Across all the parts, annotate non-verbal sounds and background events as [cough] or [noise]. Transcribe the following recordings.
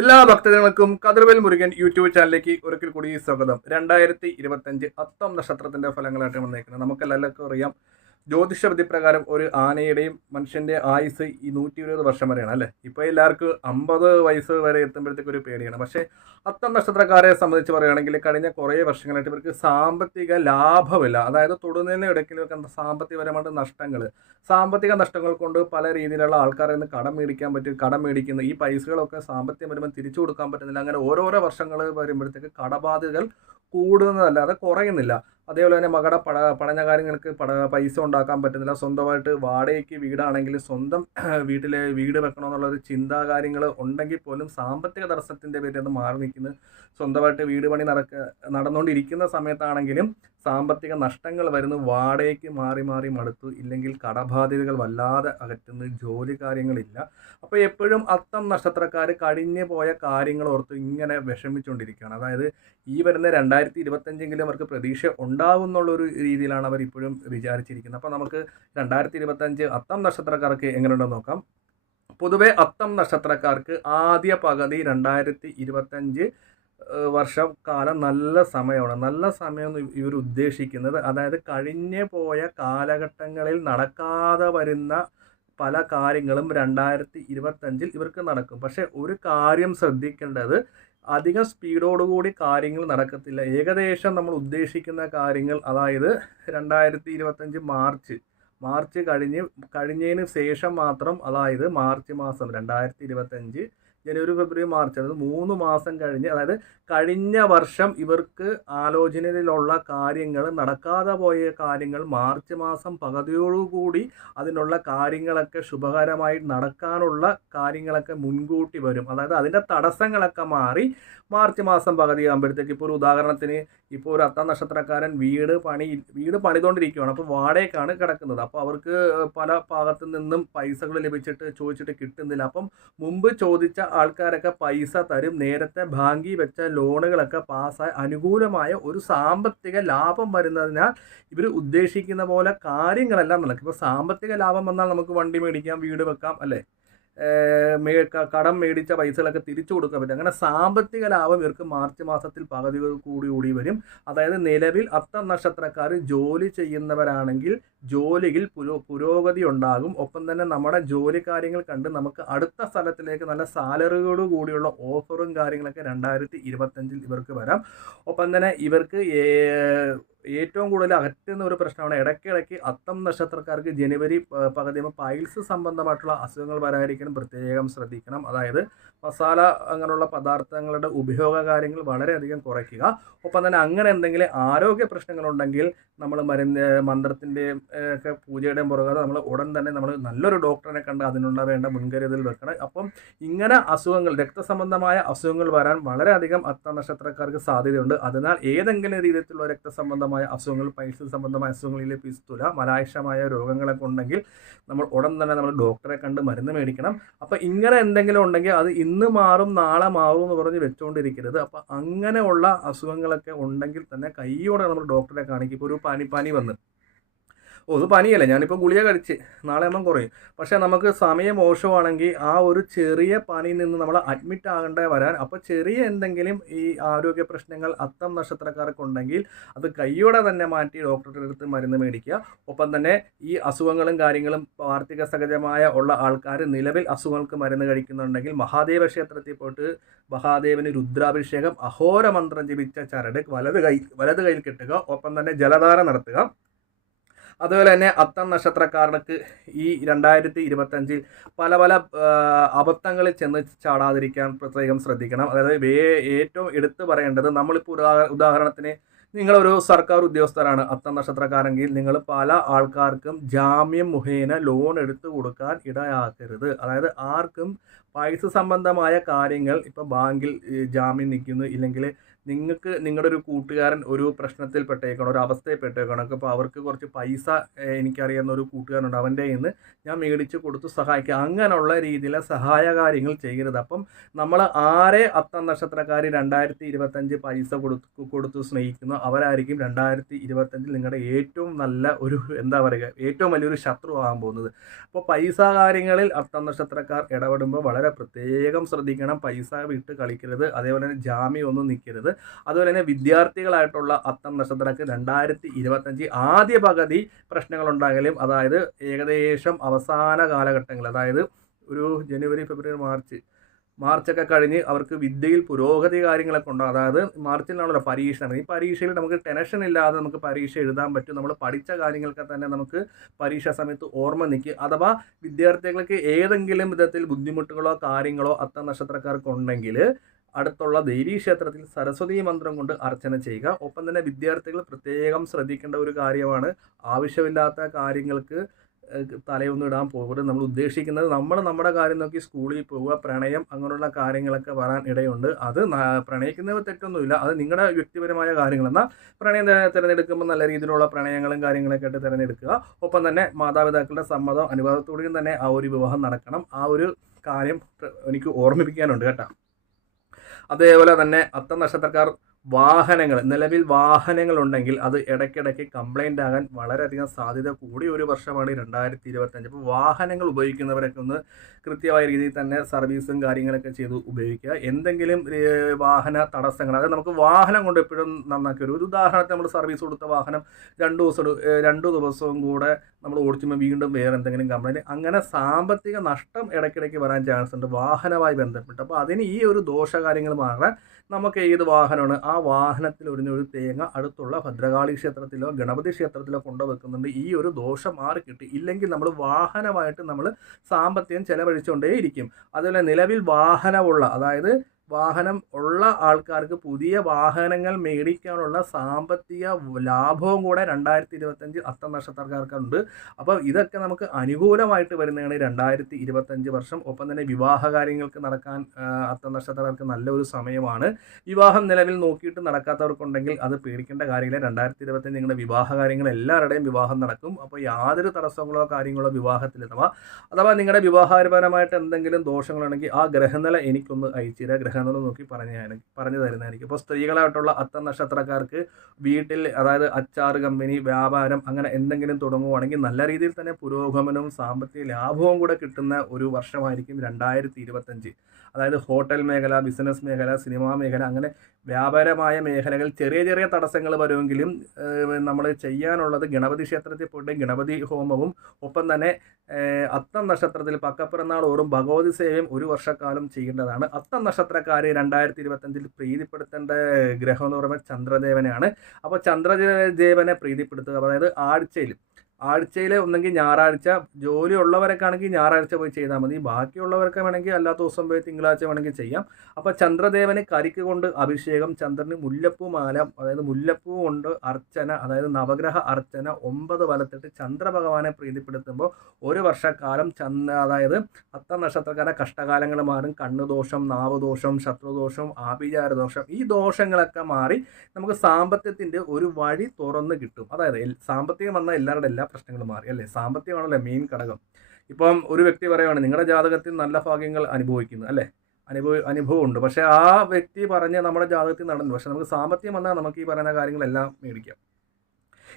എല്ലാ ഭക്തജനങ്ങൾക്കും കതിർവേൽ മുരുകൻ യൂട്യൂബ് ചാനലിലേക്ക് ഒരിക്കൽ കൂടി സ്വാഗതം. രണ്ടായിരത്തി ഇരുപത്തഞ്ച് അത്തം നക്ഷത്രത്തിന്റെ ഫലങ്ങളായിട്ട് വന്നേക്കുന്നത്. നമുക്ക് എല്ലാവർക്കും അറിയാം. ജ്യോതിഷ വിധി പ്രകാരം ഒരു ആനയുടെയും മനുഷ്യന്റെ ആയുസ് ഈ നൂറ്റി ഇരുപത് വർഷം വരെയാണ് അല്ലേ? ഇപ്പോൾ എല്ലാവർക്കും അമ്പത് വയസ്സ് വരെ എത്തുമ്പോഴത്തേക്ക് ഒരു പേടിയാണ്. പക്ഷേ അത്തം നക്ഷത്രക്കാരെ സംബന്ധിച്ച് പറയുകയാണെങ്കിൽ കഴിഞ്ഞ കുറേ വർഷങ്ങളായിട്ട് ഇവർക്ക് സാമ്പത്തിക ലാഭമില്ല. അതായത് തൊടുന്നതിന് ഇടയ്ക്കിലൊക്കെ സാമ്പത്തികപരമായിട്ട് നഷ്ടങ്ങൾ. സാമ്പത്തിക നഷ്ടങ്ങൾ കൊണ്ട് പല രീതിയിലുള്ള ആൾക്കാരെ നിന്ന് കടം മേടിക്കാൻ പറ്റും കടം മേടിക്കുന്നു. ഈ പൈസകളൊക്കെ സാമ്പത്തികം വരുമ്പോൾ തിരിച്ചു കൊടുക്കാൻ പറ്റുന്നില്ല. അങ്ങനെ ഓരോരോ വർഷങ്ങൾ വരുമ്പോഴത്തേക്ക് കടബാധ്യതകൾ കൂടുന്നതല്ലാതെ കുറയുന്നില്ല. അതേപോലെ തന്നെ മകളുടെ പട പഠന കാര്യങ്ങൾക്ക് പട പൈസ ഉണ്ടാക്കാൻ പറ്റുന്നില്ല. സ്വന്തമായിട്ട് വാടകയ്ക്ക് വീടാണെങ്കിൽ സ്വന്തം [clears throat] വീട്ടിലെ വീട് വെക്കണമെന്നുള്ളൊരു ചിന്താ കാര്യങ്ങൾ ഉണ്ടെങ്കിൽ പോലും സാമ്പത്തിക തടസ്സത്തിന്റെ പേരിൽ അത് മാറി നിൽക്കുന്നത് സ്വന്തമായിട്ട് വീട് പണി നടക്ക നടന്നുകൊണ്ടിരിക്കുന്ന സമയത്താണെങ്കിലും സാമ്പത്തിക നഷ്ടങ്ങൾ വരുന്നു. വാടകയ്ക്ക് മാറി മാറി മടുത്തു. ഇല്ലെങ്കിൽ കടബാധ്യതകൾ വല്ലാതെ അകറ്റുന്നു. ജോലി കാര്യങ്ങളില്ല. അപ്പോൾ എപ്പോഴും അത്തം നക്ഷത്രക്കാർ കഴിഞ്ഞു പോയ കാര്യങ്ങൾ ഓർത്ത് ഇങ്ങനെ വിഷമിച്ചുകൊണ്ടിരിക്കുകയാണ്. അതായത് ഈ വരുന്ന രണ്ടായിരത്തി ഇരുപത്തഞ്ചെങ്കിലും അവർക്ക് പ്രതീക്ഷ ഉണ്ടാവുന്നുള്ളൊരു രീതിയിലാണ് അവർ ഇപ്പോഴും വിചാരിച്ചിരിക്കുന്നത്. അപ്പോൾ നമുക്ക് രണ്ടായിരത്തി ഇരുപത്തഞ്ച് അത്തം നക്ഷത്രക്കാർക്ക് എങ്ങനെയുണ്ടെന്ന് നോക്കാം. പൊതുവെ അത്തം നക്ഷത്രക്കാർക്ക് ആദ്യ പകുതി രണ്ടായിരത്തി ഇരുപത്തഞ്ച് വർഷക്കാലം നല്ല സമയമാണ്. നല്ല സമയം ഇവർ ഉദ്ദേശിക്കുന്നത്. അതായത് കഴിഞ്ഞു പോയ കാലഘട്ടങ്ങളിൽ നടക്കാതെ വരുന്ന പല കാര്യങ്ങളും രണ്ടായിരത്തി ഇരുപത്തഞ്ചിൽ ഇവർക്ക് നടക്കും. പക്ഷേ ഒരു കാര്യം ശ്രദ്ധിക്കേണ്ടത് അധികം സ്പീഡോടുകൂടി കാര്യങ്ങൾ നടക്കത്തില്ല. ഏകദേശം നമ്മൾ ഉദ്ദേശിക്കുന്ന കാര്യങ്ങൾ അതായത് രണ്ടായിരത്തി ഇരുപത്തഞ്ച് മാർച്ച് മാർച്ച് കഴിഞ്ഞ് കഴിഞ്ഞതിന് ശേഷം മാത്രം അതായത് മാർച്ച് മാസം രണ്ടായിരത്തി ഇരുപത്തഞ്ച് ജനുവരി ഫെബ്രുവരി മാർച്ച് അതായത് മൂന്ന് മാസം കഴിഞ്ഞ് അതായത് കഴിഞ്ഞ വർഷം ഇവർക്ക് ആലോചനയിലുള്ള കാര്യങ്ങൾ നടക്കാതെ പോയ കാര്യങ്ങൾ മാർച്ച് മാസം പകുതിയോടുകൂടി അതിനുള്ള കാര്യങ്ങളൊക്കെ ശുഭകരമായി നടക്കാനുള്ള കാര്യങ്ങളൊക്കെ മുൻകൂട്ടി വരും. അതായത് അതിന്റെ തടസ്സങ്ങളൊക്കെ മാറി മാർച്ച് മാസം പകുതി ആകുമ്പോഴത്തേക്ക് ഇപ്പോൾ ഒരു ഉദാഹരണത്തിന് ഇപ്പോൾ ഒരു അത്ത നക്ഷത്രക്കാരൻ വീട് പണി വീട് പണിതുകൊണ്ടിരിക്കുകയാണ്. അപ്പോൾ വാടകയ്ക്കാണ് കിടക്കുന്നത്. അപ്പോൾ അവർക്ക് പല ഭാഗത്തു നിന്നും പൈസകൾ ലഭിച്ചിട്ട് ചോദിച്ചിട്ട് കിട്ടുന്നില്ല. അപ്പം മുമ്പ് ചോദിച്ച ആൾക്കാരൊക്കെ പൈസ തരും. നേരത്തെ ബാങ്കിൽ വെച്ച ലോണുകളൊക്കെ പാസ്സായി അനുകൂലമായ ഒരു സാമ്പത്തിക ലാഭം വരുന്നതിനാൽ ഇവർ ഉദ്ദേശിക്കുന്ന പോലെ കാര്യങ്ങളെല്ലാം നടക്കും. ഇപ്പോൾ സാമ്പത്തിക ലാഭം വന്നാൽ നമുക്ക് വണ്ടി മേടിക്കാം വീട് വെക്കാം അല്ലേ? കടം മേടിച്ച പൈസകളൊക്കെ തിരിച്ചു കൊടുക്കാൻ പറ്റും. അങ്ങനെ സാമ്പത്തിക ലാഭം ഇവർക്ക് മാർച്ച് മാസത്തിൽ പകുതി കൂടി കൂടി വരും. അതായത് നിലവിൽ അത്തം നക്ഷത്രക്കാർ ജോലി ചെയ്യുന്നവരാണെങ്കിൽ ജോലിയിൽ പുരോ പുരോഗതി ഉണ്ടാകും. ഒപ്പം തന്നെ നമ്മുടെ ജോലി കാര്യങ്ങൾ കണ്ട് നമുക്ക് അടുത്ത സ്ഥലത്തിലേക്ക് നല്ല സാലറിയോട് കൂടിയുള്ള ഓഫറും കാര്യങ്ങളൊക്കെ രണ്ടായിരത്തി ഇരുപത്തഞ്ചിൽ ഇവർക്ക് വരാം. ഒപ്പം തന്നെ ഇവർക്ക് ഏറ്റവും കൂടുതൽ അകറ്റുന്ന ഒരു പ്രശ്നമാണ് ഇടയ്ക്കിടയ്ക്ക് അത്തം നക്ഷത്രക്കാർക്ക് ജനുവരി പകുതി പൈൽസ് സംബന്ധമായിട്ടുള്ള അസുഖങ്ങൾ വരാതിരിക്കണം പ്രത്യേകം ശ്രദ്ധിക്കണം. അതായത് മസാല അങ്ങനെയുള്ള പദാർത്ഥങ്ങളുടെ ഉപയോഗ കാര്യങ്ങൾ വളരെയധികം കുറയ്ക്കുക. ഒപ്പം തന്നെ അങ്ങനെ എന്തെങ്കിലും ആരോഗ്യ പ്രശ്നങ്ങളുണ്ടെങ്കിൽ നമ്മൾ മരുന്ന് മന്ത്രത്തിന്റെയും ഒക്കെ പൂജയുടെയും പുറകാതെ നമ്മൾ ഉടൻ തന്നെ നമ്മൾ നല്ലൊരു ഡോക്ടറിനെ കണ്ട് അതിനുള്ള വേണ്ട മുൻകരുതൽ വെക്കണം. അപ്പം ഇങ്ങനെ അസുഖങ്ങൾ രക്തസംബന്ധമായ അസുഖങ്ങൾ വരാൻ വളരെയധികം അത്ത നക്ഷത്രക്കാർക്ക് സാധ്യതയുണ്ട്. അതിനാൽ ഏതെങ്കിലും രീതിയിലുള്ള രക്തസംബന്ധമായ അസുഖങ്ങൾ പൈസ സംബന്ധമായ അസുഖങ്ങളിൽ പിസ്തുല മലായുഷമായ രോഗങ്ങളൊക്കെ ഉണ്ടെങ്കിൽ നമ്മൾ ഉടൻ തന്നെ നമ്മൾ ഡോക്ടറെ കണ്ട് മരുന്ന് മേടിക്കണം. അപ്പം ഇങ്ങനെ എന്തെങ്കിലും ഉണ്ടെങ്കിൽ അത് ഇന്ന് മാറും നാളെ മാറും എന്ന് പറഞ്ഞ് വെച്ചുകൊണ്ടിരിക്കരുത് അപ്പം അങ്ങനെയുള്ള അസുഖങ്ങളൊക്കെ ഉണ്ടെങ്കിൽ തന്നെ കൈയോടെ നമ്മൾ ഡോക്ടറെ കാണിക്കും. ഇപ്പോൾ ഒരു പനി പനി വന്ന്. ഇത് പനിയല്ല? ഞാനിപ്പോൾ ഗുളിക കഴിച്ച് നാളെ ആകുമ്പം കുറയും. പക്ഷേ നമുക്ക് സമയം മോശമാണെങ്കിൽ ആ ഒരു ചെറിയ പനിയിൽ നിന്ന് നമ്മൾ അഡ്മിറ്റ് ആകേണ്ട വരാൻ. അപ്പോൾ ചെറിയ എന്തെങ്കിലും ഈ ആരോഗ്യ പ്രശ്നങ്ങൾ അത്തം നക്ഷത്രക്കാർക്ക് ഉണ്ടെങ്കിൽ അത് കൈയോടെ തന്നെ മാറ്റി ഡോക്ടറുടെ അടുത്ത് മരുന്ന് മേടിക്കുക. ഒപ്പം തന്നെ ഈ അസുഖങ്ങളും കാര്യങ്ങളും വാർത്തിക സഹജമായ ഉള്ള ആൾക്കാർ നിലവിൽ അസുഖങ്ങൾക്ക് മരുന്ന് കഴിക്കുന്നുണ്ടെങ്കിൽ മഹാദേവ ക്ഷേത്രത്തിൽ പോയിട്ട് മഹാദേവന് രുദ്രാഭിഷേകം അഹോരമന്ത്രം ജപിച്ച ചരട് വലത് കൈ വലത് കയ്യിൽ കെട്ടുക. ഒപ്പം തന്നെ ജലധാര നടത്തുക. അതുപോലെ തന്നെ അത്തം നക്ഷത്രക്കാർക്ക് ഈ രണ്ടായിരത്തി ഇരുപത്തഞ്ചിൽ പല പല അബദ്ധങ്ങളിൽ ചെന്ന് ചാടാതിരിക്കാൻ പ്രത്യേകം ശ്രദ്ധിക്കണം. അതായത് വേ ഏറ്റവും എടുത്തു പറയേണ്ടത് നമ്മളിപ്പോൾ ഉദാഹരണ ഉദാഹരണത്തിന് നിങ്ങളൊരു സർക്കാർ ഉദ്യോഗസ്ഥരാണ്. അത്തം നക്ഷത്രക്കാരെങ്കിൽ നിങ്ങൾ പല ആൾക്കാർക്കും ജാമ്യം മുഖേന ലോൺ എടുത്തു കൊടുക്കാൻ ഇടയാക്കരുത്. അതായത് ആർക്കും പൈസ സംബന്ധമായ കാര്യങ്ങൾ ഇപ്പോൾ ബാങ്കിൽ ജാമ്യം നിൽക്കുന്നു ഇല്ലെങ്കിൽ നിങ്ങൾക്ക് നിങ്ങളുടെ ഒരു കൂട്ടുകാരൻ ഒരു പ്രശ്നത്തിൽ പെട്ടേക്കണം ഒരു അവസ്ഥയിൽ പെട്ടേക്കണം അപ്പോൾ അവർക്ക് കുറച്ച് പൈസ എനിക്കറിയാവുന്ന ഒരു കൂട്ടുകാരനുണ്ട്. അവന്റെ നിന്ന് ഞാൻ മേടിച്ച് കൊടുത്ത് സഹായിക്കുക. അങ്ങനെയുള്ള രീതിയിലെ സഹായ കാര്യങ്ങൾ ചെയ്യരുത്. അപ്പം നമ്മൾ ആരെ അത്തം നക്ഷത്രക്കാർ രണ്ടായിരത്തി ഇരുപത്തഞ്ച് പൈസ കൊടുത്ത് കൊടുത്ത് സ്നേഹിക്കുന്നു അവരായിരിക്കും രണ്ടായിരത്തി ഇരുപത്തഞ്ചിൽ നിങ്ങളുടെ ഏറ്റവും നല്ല ഒരു എന്താ പറയുക ഏറ്റവും വലിയൊരു ശത്രു ആകാൻ പോകുന്നത്. അപ്പോൾ പൈസ കാര്യങ്ങളിൽ അത്തം നക്ഷത്രക്കാർ ഇടപെടുമ്പോൾ വളരെ പ്രത്യേകം ശ്രദ്ധിക്കണം. പൈസ വിട്ട് കളിക്കരുത്. അതേപോലെ തന്നെ ജാമ്യം ഒന്നും നിൽക്കരുത്. അതുപോലെ തന്നെ വിദ്യാർത്ഥികളായിട്ടുള്ള അത്തം നക്ഷത്രക്ക് രണ്ടായിരത്തി ഇരുപത്തഞ്ച് ആദ്യ പകുതി പ്രശ്നങ്ങളുണ്ടാകലും അതായത് ഏകദേശം അവസാന കാലഘട്ടങ്ങൾ അതായത് ഒരു ജനുവരി ഫെബ്രുവരി മാർച്ച് മാർച്ചൊക്കെ കഴിഞ്ഞ് അവർക്ക് വിദ്യയിൽ പുരോഗതി കാര്യങ്ങളൊക്കെ ഉണ്ടാകും അതായത് മാർച്ചിലാണല്ലോ പരീക്ഷ. ഈ പരീക്ഷയിൽ നമുക്ക് ടെൻഷൻ ഇല്ലാതെ നമുക്ക് പരീക്ഷ എഴുതാൻ പറ്റും. നമ്മൾ പഠിച്ച കാര്യങ്ങളൊക്കെ തന്നെ നമുക്ക് പരീക്ഷാ സമയത്ത് ഓർമ്മ നിൽക്കും അഥവാ വിദ്യാർത്ഥികൾക്ക് ഏതെങ്കിലും വിധത്തിൽ ബുദ്ധിമുട്ടുകളോ കാര്യങ്ങളോ അത്ത നക്ഷത്രക്കാർക്ക് ഉണ്ടെങ്കിൽ അടുത്തുള്ള ദേവീക്ഷേത്രത്തിൽ സരസ്വതി മന്ത്രം കൊണ്ട് അർച്ചന ചെയ്യുക. ഒപ്പം തന്നെ വിദ്യാർത്ഥികൾ പ്രത്യേകം ശ്രദ്ധിക്കേണ്ട ഒരു കാര്യമാണ്. ആവശ്യമില്ലാത്ത കാര്യങ്ങൾക്ക് തലയൊന്നും ഇടാൻ പോകരുത്. നമ്മൾ ഉദ്ദേശിക്കുന്നത് നമ്മൾ നമ്മുടെ കാര്യം നോക്കി സ്കൂളിൽ പോവുക പ്രണയം അങ്ങനെയുള്ള കാര്യങ്ങളൊക്കെ വരാൻ ഇടയുണ്ട്. അത് പ്രണയിക്കുന്നവർ തെറ്റൊന്നുമില്ല. അത് നിങ്ങളുടെ വ്യക്തിപരമായ കാര്യങ്ങൾ. എന്നാൽ പ്രണയം തിരഞ്ഞെടുക്കുമ്പോൾ നല്ല രീതിയിലുള്ള പ്രണയങ്ങളും കാര്യങ്ങളൊക്കെ ആയിട്ട് തിരഞ്ഞെടുക്കുക. ഒപ്പം തന്നെ മാതാപിതാക്കളുടെ സമ്മതം അനുവാദത്തോടെയും തന്നെ ആ ഒരു വിവാഹം നടക്കണം. ആ ഒരു കാര്യം എനിക്ക് ഓർമ്മിപ്പിക്കാനുണ്ട് കേട്ടോ. അതേപോലെ തന്നെ അത്തം നക്ഷത്രക്കാർ വാഹനങ്ങൾ നിലവിൽ വാഹനങ്ങൾ ഉണ്ടെങ്കിൽ അത് ഇടയ്ക്കിടയ്ക്ക് കംപ്ലൈന്റ് ആകാൻ വളരെയധികം സാധ്യത കൂടി ഒരു വർഷമാണ് രണ്ടായിരത്തി ഇരുപത്തഞ്ച് അപ്പോൾ വാഹനങ്ങൾ ഉപയോഗിക്കുന്നവരൊക്കെ ഒന്ന് കൃത്യമായ രീതിയിൽ തന്നെ സർവീസും കാര്യങ്ങളൊക്കെ ചെയ്ത് ഉപയോഗിക്കുക. എന്തെങ്കിലും വാഹന തടസ്സങ്ങൾ അതായത് നമുക്ക് വാഹനം കൊണ്ട് എപ്പോഴും നന്നാക്കി ഒരു ഉദാഹരണത്തിന് നമ്മൾ സർവീസ് കൊടുത്ത വാഹനം രണ്ട് ദിവസം രണ്ട് ദിവസവും കൂടെ നമ്മൾ ഓടിച്ചുമ്പോൾ വീണ്ടും വേറെ എന്തെങ്കിലും കംപ്ലൈന്റ് അങ്ങനെ സാമ്പത്തിക നഷ്ടം ഇടയ്ക്കിടയ്ക്ക് വരാൻ ചാൻസ് ഉണ്ട് വാഹനമായി ബന്ധപ്പെട്ട്. അപ്പോൾ അതിന് ഈ ഒരു ദോഷകാര്യങ്ങൾ മാറാൻ നമുക്ക് ഏത് വാഹനമാണ് ആ വാഹനത്തിൽ ഒരിഞ്ഞ ഒരു തേങ്ങ അടുത്തുള്ള ഭദ്രകാളി ക്ഷേത്രത്തിലോ ഗണപതി ക്ഷേത്രത്തിലോ കൊണ്ടുവെക്കുന്നുണ്ട്. ഈ ഒരു ദോഷം മാറി കിട്ടി? ഇല്ലെങ്കിൽ നമ്മൾ വാഹനമായിട്ട് നമ്മൾ സാമ്പത്തികം ചെലവഴിച്ചുകൊണ്ടേയിരിക്കും അതുപോലെ നിലവിൽ വാഹനമുള്ള അതായത് വാഹനം ഉള്ള ആൾക്കാർക്ക് പുതിയ വാഹനങ്ങൾ മേടിക്കാനുള്ള സാമ്പത്തിക ലാഭവും കൂടെ രണ്ടായിരത്തി ഇരുപത്തഞ്ച് അത്ത നക്ഷത്രക്കാർക്കുണ്ട്. അപ്പോൾ ഇതൊക്കെ നമുക്ക് അനുകൂലമായിട്ട് വരുന്നതാണ് രണ്ടായിരത്തി ഇരുപത്തഞ്ച് വർഷം. ഒപ്പം തന്നെ വിവാഹ കാര്യങ്ങൾക്ക് നടക്കാൻ അത്തം നക്ഷത്രക്കാർക്ക് നല്ലൊരു സമയമാണ്. വിവാഹം നിലവിൽ നോക്കിയിട്ട് നടക്കാത്തവർക്കുണ്ടെങ്കിൽ അത് പേടിക്കേണ്ട കാര്യമില്ല. രണ്ടായിരത്തി ഇരുപത്തഞ്ച് നിങ്ങളുടെ വിവാഹ കാര്യങ്ങൾ എല്ലാവരുടെയും വിവാഹം നടക്കും. അപ്പോൾ യാതൊരു തടസ്സങ്ങളോ കാര്യങ്ങളോ വിവാഹത്തിൽ അഥവാ നിങ്ങളുടെ വിവാഹപരമായിട്ട് എന്തെങ്കിലും ദോഷങ്ങളുണ്ടെങ്കിൽ ആ ഗ്രഹനില എനിക്കൊന്ന് അയച്ചുതരാം ഗ്രഹനില നോക്കി പറഞ്ഞു പറഞ്ഞു തരുന്നതായിരിക്കും ഇപ്പോൾ സ്ത്രീകളായിട്ടുള്ള അത്ത നക്ഷത്രക്കാർക്ക് വീട്ടിൽ അതായത് അച്ചാർ കമ്പനി വ്യാപാരം അങ്ങനെ എന്തെങ്കിലും തുടങ്ങുവാണെങ്കിൽ നല്ല രീതിയിൽ തന്നെ പുരോഗമനവും സാമ്പത്തിക ലാഭവും കൂടെ കിട്ടുന്ന ഒരു വർഷമായിരിക്കും രണ്ടായിരത്തി ഇരുപത്തഞ്ച് അതായത് ഹോട്ടൽ മേഖല ബിസിനസ് മേഖല സിനിമാ മേഖല അങ്ങനെ വ്യാപാരമായ മേഖലകൾ ചെറിയ ചെറിയ തടസ്സങ്ങൾ വരുമെങ്കിലും നമ്മൾ ചെയ്യാനുള്ളത് ഗണപതി ക്ഷേത്രത്തിൽ പോയിട്ട് ഗണപതി ഹോമവും ഒപ്പം തന്നെ അത്തം നക്ഷത്രത്തിൽ പക്കപ്പിറന്നാൾ ഓറും ഭഗവതി സേവയും ഒരു വർഷക്കാലം ചെയ്യേണ്ടതാണ്. അത്തം നക്ഷത്രക്കാർ രണ്ടായിരത്തി ഇരുപത്തഞ്ചിൽ പ്രീതിപ്പെടുത്തേണ്ട ഗ്രഹം എന്ന് പറയുമ്പോൾ ചന്ദ്രദേവനെയാണ്. അപ്പോൾ ചന്ദ്രദേവനെ പ്രീതിപ്പെടുത്തുക അതായത് ആഴ്ചയിൽ ആഴ്ചയിൽ ഒന്നെങ്കിൽ ഞായറാഴ്ച ജോലി ഉള്ളവരൊക്കെ ആണെങ്കിൽ ഞായറാഴ്ച പോയി ചെയ്താൽ മതി. ബാക്കിയുള്ളവരൊക്കെ വേണമെങ്കിൽ അല്ലാത്ത ദിവസം പോയി തിങ്കളാഴ്ച വേണമെങ്കിൽ ചെയ്യാം. അപ്പോൾ ചന്ദ്രദേവന് കരിക്ക് കൊണ്ട് അഭിഷേകം ചന്ദ്രന് മുല്ലപ്പൂ മാല അതായത് മുല്ലപ്പൂ കൊണ്ട് അർച്ചന അതായത് നവഗ്രഹ അർച്ചന ഒമ്പത് വലത്തിട്ട് ചന്ദ്രഭഗവാനെ പ്രീതിപ്പെടുത്തുമ്പോൾ ഒരു വർഷക്കാലം ചന്ദ്ര അതായത് അത്ത നക്ഷത്രക്കാരെ കഷ്ടകാലങ്ങൾ മാറും. കണ്ണുദോഷം നാവുദോഷം ശത്രുദോഷം ആഭിചാര ദോഷം ഈ ദോഷങ്ങളൊക്കെ മാറി നമുക്ക് സാമ്പത്തികത്തിന്റെ ഒരു വഴി തുറന്ന് കിട്ടും. അതായത് സാമ്പത്തികം വന്ന എല്ലാവരുടെ എല്ലാ പ്രശ്നങ്ങളും മാറി അല്ലേ? സാമ്പത്തികമാണല്ലോ മെയിൻ ഘടകം. ഇപ്പം ഒരു വ്യക്തി പറയുകയാണ് നിങ്ങളുടെ ജാതകത്തിൽ നല്ല ഭാഗ്യങ്ങൾ അനുഭവിക്കുന്നു അല്ലേ? അനുഭവ അനുഭവമുണ്ട് പക്ഷേ ആ വ്യക്തി പറഞ്ഞ് നമ്മുടെ ജാതകത്തിൽ നടന്നു. പക്ഷെ നമുക്ക് സാമ്പത്തികം വന്നാൽ നമുക്ക് ഈ പറയുന്ന കാര്യങ്ങളെല്ലാം മേടിക്കാം.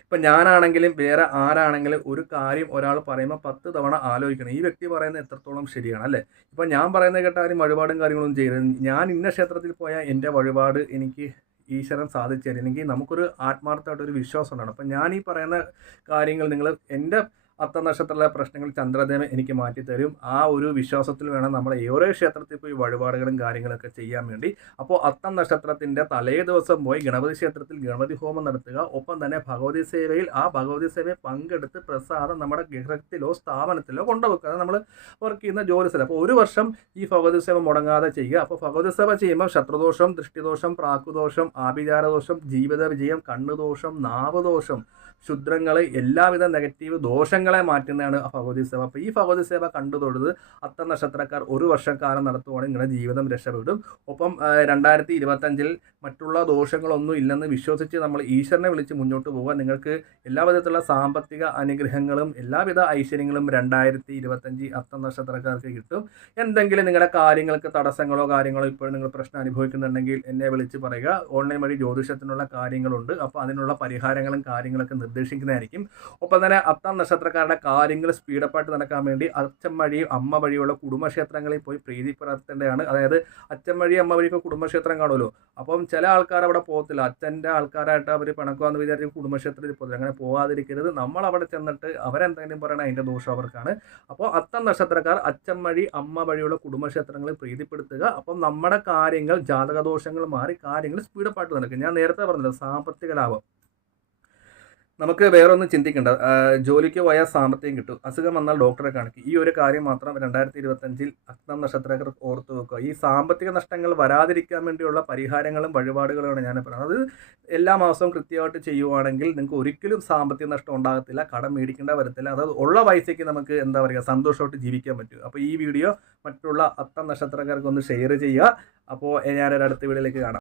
ഇപ്പം ഞാനാണെങ്കിലും വേറെ ആരാണെങ്കിലും ഒരു കാര്യം ഒരാൾ പറയുമ്പോൾ പത്ത് തവണ ആലോചിക്കണം. ഈ വ്യക്തി പറയുന്നത് എത്രത്തോളം ശരിയാണ് അല്ലേ? ഇപ്പം ഞാൻ പറയുന്ന കേട്ട ആരും വഴിപാടും കാര്യങ്ങളൊന്നും ചെയ്യരുത്. ഞാൻ ഇന്ന ക്ഷേത്രത്തിൽ പോയാൽ എന്റെ വഴിപാട് എനിക്ക് ഈശ്വരൻ സാധിച്ചു എനിക്ക് നമുക്കൊരു ആത്മാർത്ഥമായിട്ടൊരു വിശ്വാസം ഉണ്ടാണ് അപ്പം ഞാൻ ഈ പറയുന്ന കാര്യങ്ങൾ നിങ്ങൾ എന്റെ അത്ത നക്ഷത്രത്തിലെ പ്രശ്നങ്ങൾ ചന്ദ്രദേവൻ എനിക്ക് മാറ്റി തരും. ആ ഒരു വിശ്വാസത്തിൽ വേണം നമ്മൾ ഓരോ ക്ഷേത്രത്തിൽ പോയി വഴിപാടുകളും കാര്യങ്ങളൊക്കെ ചെയ്യാൻ വേണ്ടി. അപ്പോൾ അത്തം നക്ഷത്രത്തിന്റെ തലേ ദിവസം പോയി ഗണപതി ക്ഷേത്രത്തിൽ ഗണപതി ഹോമം നടത്തുക. ഒപ്പം തന്നെ ഭഗവതി സേവയിൽ ആ ഭഗവതി സേവയിൽ പങ്കെടുത്ത് പ്രസാദം നമ്മുടെ ഗൃഹത്തിലോ സ്ഥാപനത്തിലോ കൊണ്ടുവെക്കുക നമ്മൾ വർക്ക് ചെയ്യുന്ന ജോലി സ്ഥലം അപ്പോൾ ഒരു വർഷം ഈ ഭഗവതി സേവ മുടങ്ങാതെ ചെയ്യുക. അപ്പോൾ ഭഗവതി സേവ ചെയ്യുമ്പോൾ ശത്രുദോഷം ദൃഷ്ടിദോഷം പ്രാക്കുദോഷം ആഭിചാരദോഷം ജീവിത വിജയം കണ്ണുദോഷം നാവുദോഷം ക്ഷുദ്രങ്ങൾ എല്ലാവിധ നെഗറ്റീവ് ദോഷങ്ങളെ മാറ്റുന്നതാണ് ഭഗവതി സേവ. അപ്പോൾ ഈ ഭഗവതി സേവ കണ്ടു തൊഴുത് അത്ത നക്ഷത്രക്കാർ ഒരു വർഷക്കാലം നടത്തുവാണെങ്കിൽ നിങ്ങളുടെ ജീവിതം രക്ഷപ്പെടും. ഒപ്പം രണ്ടായിരത്തി ഇരുപത്തഞ്ചിൽ മറ്റുള്ള ദോഷങ്ങളൊന്നും ഇല്ലെന്ന് വിശ്വസിച്ച് നമ്മൾ ഈശ്വരനെ വിളിച്ച് മുന്നോട്ട് പോവുക. നിങ്ങൾക്ക് എല്ലാവിധത്തിലുള്ള സാമ്പത്തിക അനുഗ്രഹങ്ങളും എല്ലാവിധ ഐശ്വര്യങ്ങളും രണ്ടായിരത്തി ഇരുപത്തഞ്ച് അത്തം നക്ഷത്രക്കാർക്ക് കിട്ടും. എന്തെങ്കിലും നിങ്ങളുടെ കാര്യങ്ങൾക്ക് തടസ്സങ്ങളോ കാര്യങ്ങളോ ഇപ്പോൾ നിങ്ങൾ പ്രശ്നം അനുഭവിക്കുന്നുണ്ടെങ്കിൽ എന്നെ വിളിച്ച് പറയുക. ഓൺലൈൻ വഴി ജ്യോതിഷത്തിനുള്ള കാര്യങ്ങളുണ്ട്. അപ്പോൾ അതിനുള്ള പരിഹാരങ്ങളും കാര്യങ്ങളൊക്കെ നിർദ്ദേശിക്കുന്നതായിരിക്കും. ഒപ്പം തന്നെ അത്താം നക്ഷത്രക്കാരുടെ കാര്യങ്ങൾ സ്പീഡപ്പായിട്ട് നടക്കാൻ വേണ്ടി അച്ഛൻ വഴിയും അമ്മ വഴിയുള്ള കുടുംബക്ഷേത്രങ്ങളിൽ പോയി പ്രീതി പുലർത്തേണ്ടതാണ്. അതായത് അച്ഛൻ വഴി അമ്മ വഴിയൊക്കെ കുടുംബക്ഷേത്രം കാണുമല്ലോ. അപ്പം ചില ആൾക്കാർ അവിടെ പോകത്തില്ല. അച്ഛന്റെ ആൾക്കാരായിട്ട് അവർ പിണക്കുവാന്ന് വിചാരിച്ച് കുടുംബക്ഷേത്രത്തിൽ പോകത്തില്ല. അങ്ങനെ പോകാതിരിക്കരുത്. നമ്മൾ അവിടെ ചെന്നിട്ട് അവരെന്തെങ്കിലും പറയണ അതിന്റെ ദോഷം അവർക്കാണ്. അപ്പോൾ അത്തം നക്ഷത്രക്കാർ അച്ഛൻ വഴി അമ്മ വഴിയുള്ള കുടുംബക്ഷേത്രങ്ങളിൽ പ്രീതിപ്പെടുത്തുക. അപ്പം നമ്മുടെ കാര്യങ്ങൾ ജാതകദോഷങ്ങൾ മാറി കാര്യങ്ങൾ സ്പീഡപ്പായിട്ട് നടക്കും. ഞാൻ നേരത്തെ പറഞ്ഞല്ലോ സാമ്പത്തിക ലാഭം. നമുക്ക് വേറെ ഒന്നും ചിന്തിക്കേണ്ട ജോലിക്ക് പോയാൽ സാമ്പത്തികം കിട്ടും. അസുഖം വന്നാൽ ഡോക്ടറെ കാണിക്കും. ഈ ഒരു കാര്യം മാത്രം രണ്ടായിരത്തി ഇരുപത്തഞ്ചിൽ അക്നം നക്ഷത്രക്കാർ ഓർത്തു വെക്കുക. ഈ സാമ്പത്തിക നഷ്ടങ്ങൾ വരാതിരിക്കാൻ വേണ്ടിയുള്ള പരിഹാരങ്ങളും വഴിപാടുകളുമാണ് ഞാൻ പറയുന്നത്. അത് എല്ലാ മാസവും കൃത്യമായിട്ട് ചെയ്യുവാണെങ്കിൽ നിങ്ങൾക്ക് ഒരിക്കലും സാമ്പത്തിക നഷ്ടം ഉണ്ടാകത്തില്ല. കടം മേടിക്കേണ്ട വരത്തില്ല. അത് ഉള്ള പൈസയ്ക്ക് നമുക്ക് എന്താ പറയുക സന്തോഷമായിട്ട് ജീവിക്കാൻ പറ്റും. അപ്പോൾ ഈ വീഡിയോ മറ്റുള്ള അത്തം നക്ഷത്രക്കാർക്ക് ഒന്ന് ഷെയർ ചെയ്യുക. അപ്പോൾ ഞാനൊരു അടുത്ത വീഡിയോയിലേക്ക് കാണാം.